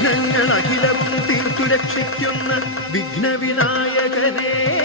വിഘ്നങ്ങൾ അഖിലവും തീർത്തു രക്ഷിക്കുന്ന വിഘ്നവിനായകനെ.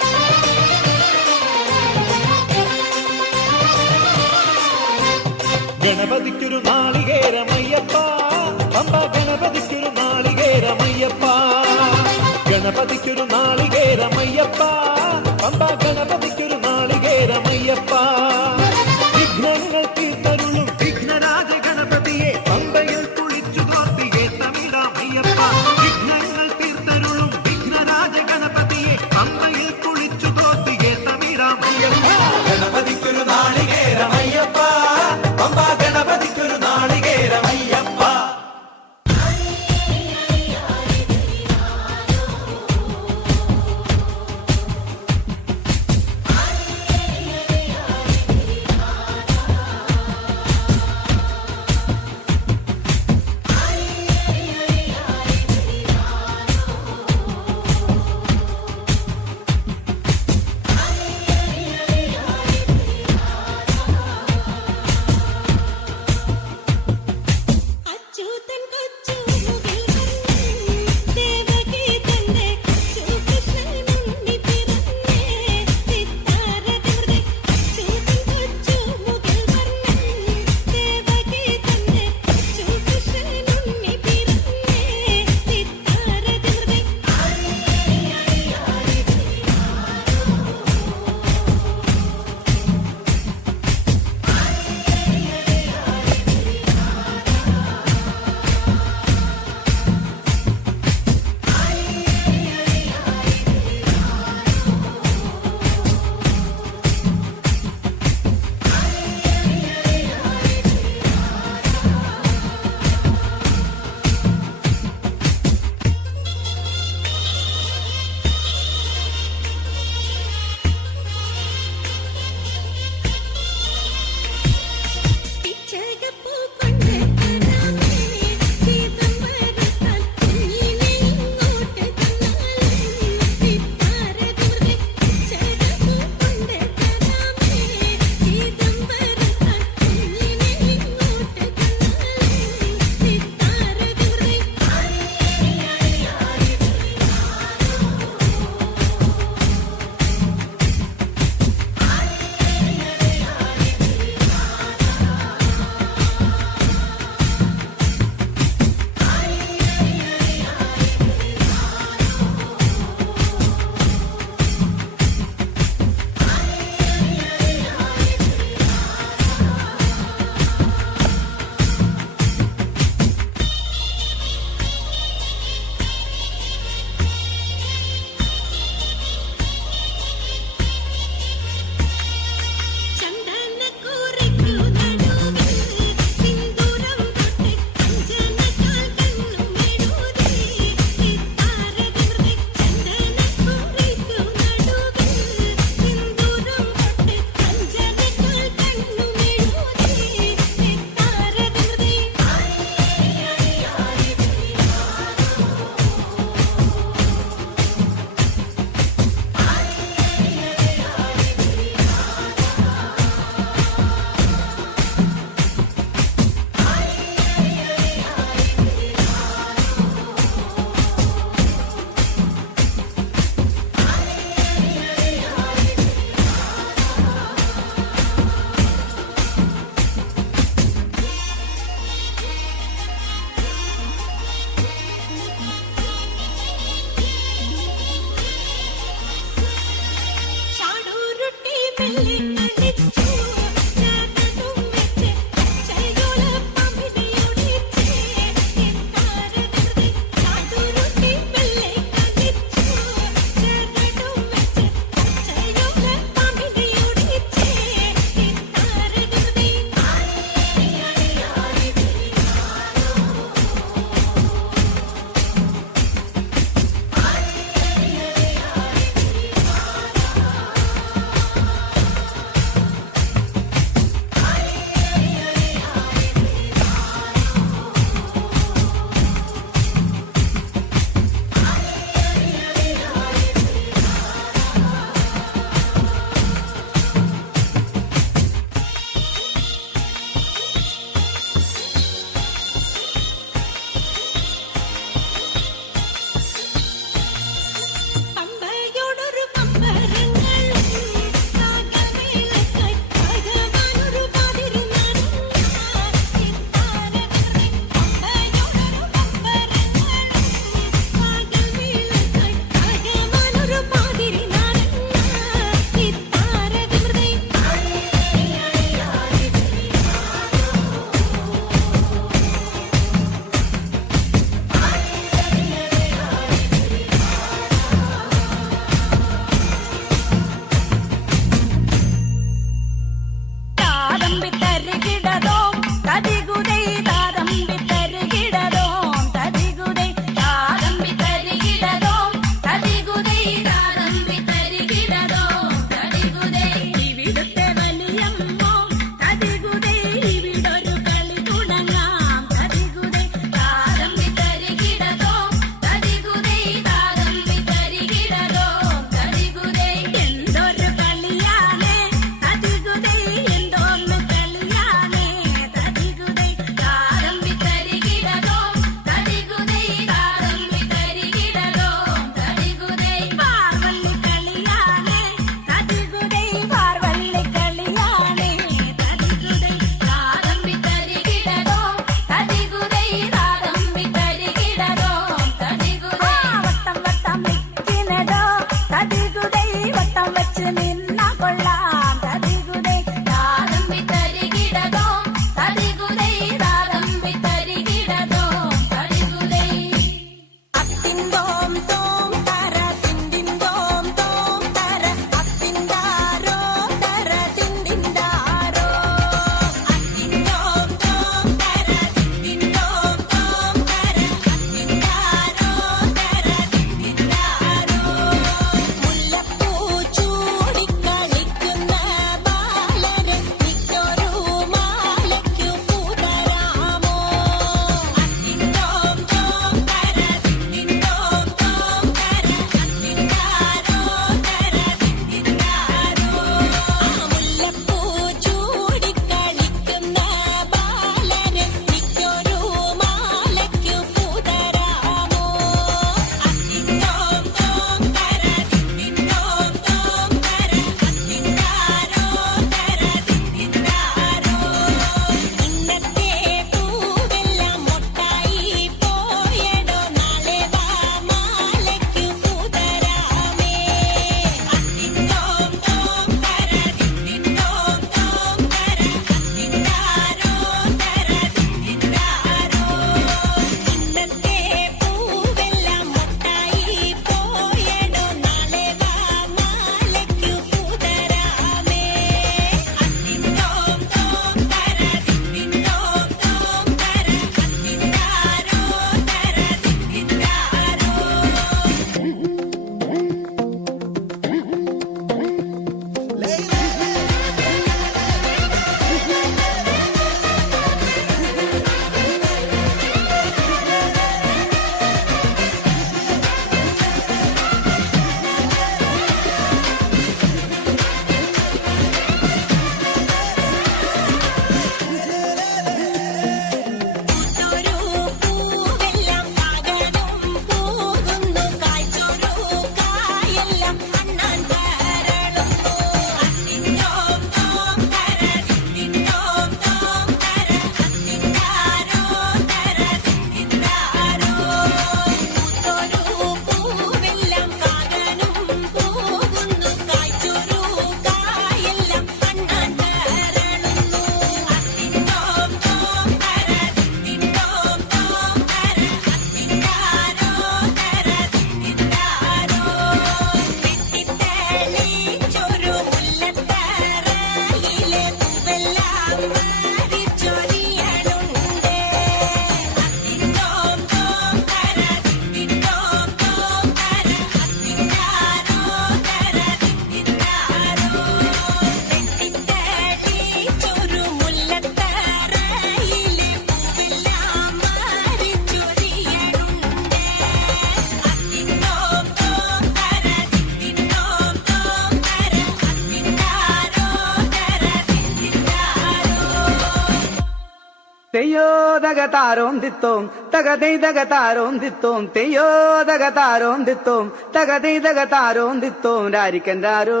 തെയ്യോ തക താരോം ദിത്തോം തക തൈ തക താരോം തിത്തോം തെയ്യോ തക താരോം ദിത്തോം തക തൈ തക താരോം ദിത്തോം രാരിക്കൻഡാരോ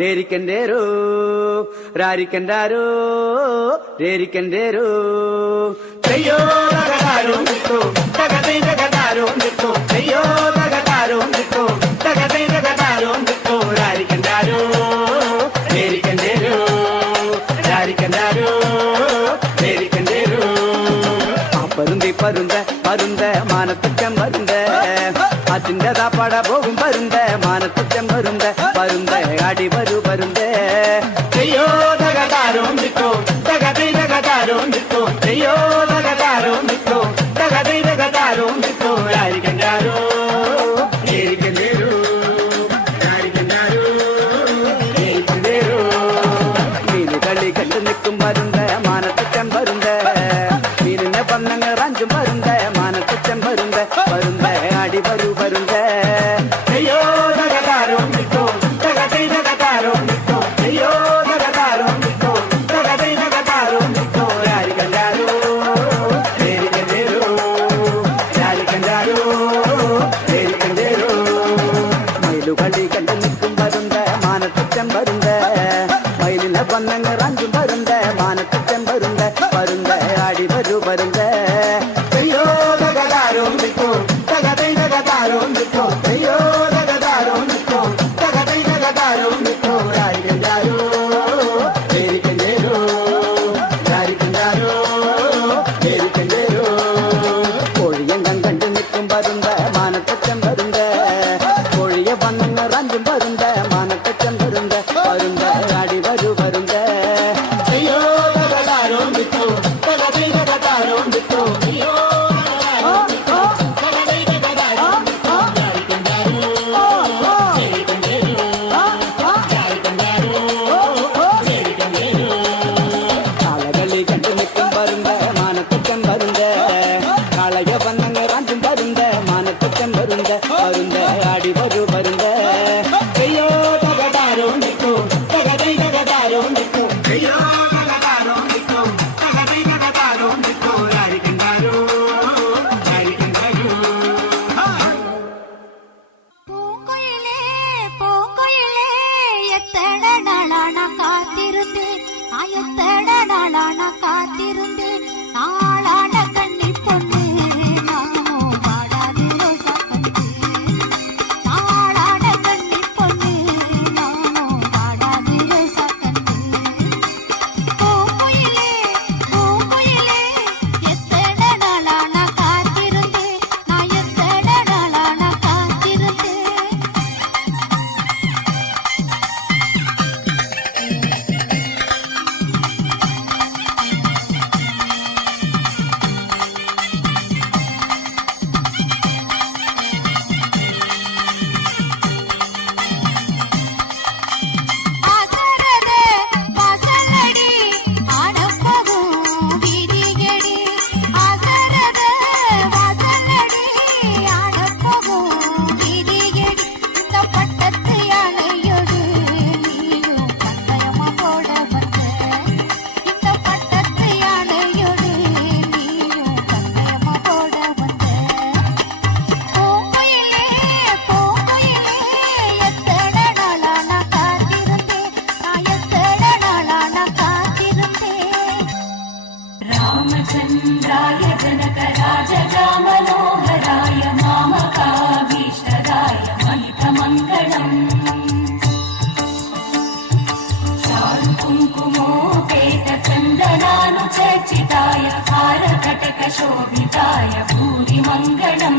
രേരിക്കൻഡേരോ തെയ്യോ തക താരോം ദിത്തോം തക തക താരോം பட போகும் பருந்து வந்து நிற்கும் வருந்த மானத்துக்கன் வரும் ശോഭിതായ ഭൂരിമംഗളം